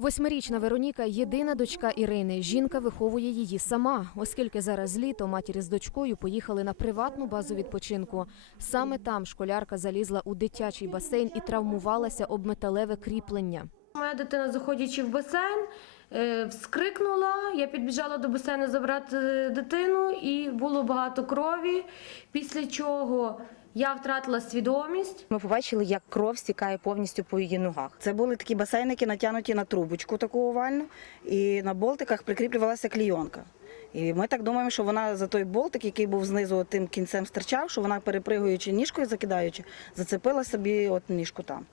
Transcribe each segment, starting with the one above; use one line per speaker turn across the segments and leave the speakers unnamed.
Восьмирічна Вероніка єдина дочка Ірини. Жінка виховує її сама, оскільки зараз літо матір з дочкою поїхали на приватну базу відпочинку. Саме там школярка залізла у дитячий басейн і травмувалася об металеве кріплення.
Моя дитина, заходячи в басейн, е, вскрикнула. Я підбіжала до басейну забрати е, дитину, і було багато крові. Після чого я втратила свідомість.
Ми побачили, як кров стікає повністю по її ногах.
Це були такі басейники, натягнуті на трубочку таку овальну, і на болтиках прикріплювалася клійонка. І ми так думаємо, що вона за той болтик, який був знизу тим кінцем стирчав, що вона перепригуючи ніжкою, закидаючи, зацепила собі от ніжку там.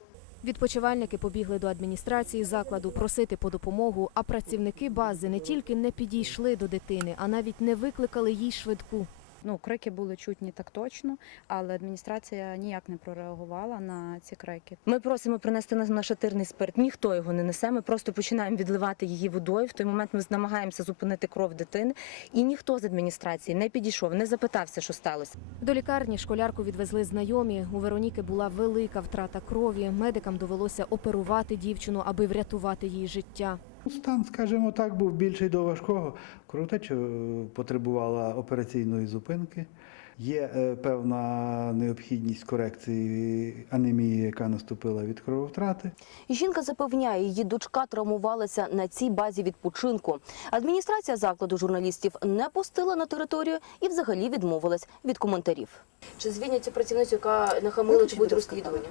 Відпочивальники побігли до адміністрації закладу просити по допомогу, а працівники бази не тільки не підійшли до дитини, а навіть не викликали їй швидку.
Ну, крики були чутні так точно, але адміністрація ніяк не прореагувала на ці крики.
Ми просимо принести нас на шатирний спирт. Ніхто його не несе. Ми просто починаємо відливати її водою. В той момент ми намагаємося зупинити кров дитини, і ніхто з адміністрації не підійшов, не запитався, що сталося.
До лікарні школярку відвезли знайомі. У Вероніки була велика втрата крові. Медикам довелося оперувати дівчину, аби врятувати їй життя.
Стан, скажімо так, був більший до важкого. Е, потребувала операційної зупинки. Є е, певна необхідність корекції анемії, яка наступила від крововтрати.
Жінка запевняє, її дочка травмувалася на цій базі відпочинку. Адміністрація закладу журналістів не пустила на територію і взагалі відмовилась від коментарів. Чи звільняться працівницю, яка нахамила, чи буде розслідування?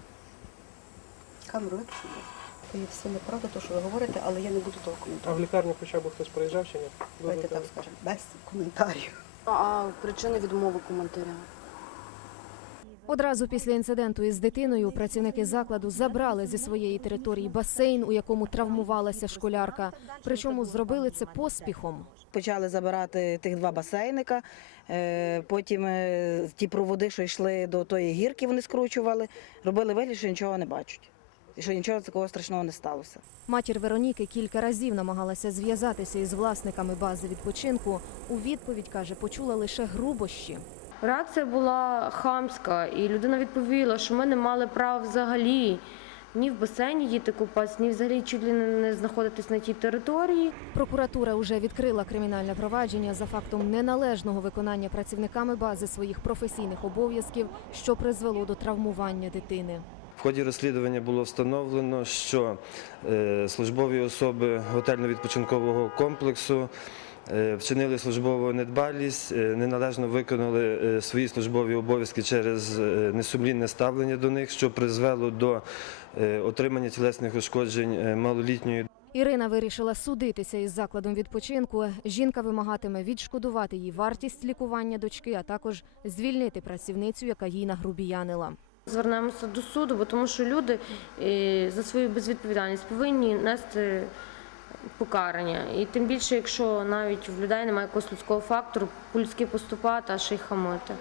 Камеру є все неправда, те, що ви говорите, але я не буду того
А в лікарню хоча б хтось приїжджав чи ні?
Давайте так скажемо, без коментарів.
А причини відмови коментаря?
Одразу після інциденту із дитиною працівники закладу забрали зі своєї території басейн, у якому травмувалася школярка. Причому зробили це поспіхом.
Почали забирати тих два басейника, е, потім е, ті проводи, що йшли до тої гірки, вони скручували, робили вигляд, що нічого не бачать. І що нічого такого страшного не сталося.
Матір Вероніки кілька разів намагалася зв'язатися із власниками бази відпочинку. У відповідь каже, почула лише грубощі.
Реакція була хамська, і людина відповіла, що ми не мали права взагалі ні в басейні їти купатися, ні взагалі чуть ли не не знаходитись на тій території.
Прокуратура вже відкрила кримінальне провадження за фактом неналежного виконання працівниками бази своїх професійних обов'язків, що призвело до травмування дитини.
Ході розслідування було встановлено, що е, службові особи готельно-відпочинкового комплексу е, вчинили службову недбалість, е, неналежно виконали свої службові обов'язки через несумлінне ставлення до них, що призвело до отримання тілесних ушкоджень малолітньої
Ірина вирішила судитися із закладом відпочинку. Жінка вимагатиме відшкодувати їй вартість лікування дочки, а також звільнити працівницю, яка їй нагрубіянила.
Звернемося до суду, бо тому що люди е, за свою безвідповідальність повинні нести покарання. І тим більше, якщо навіть в людей немає якогось людського фактору, по-людськи поступати, а ще й хамити.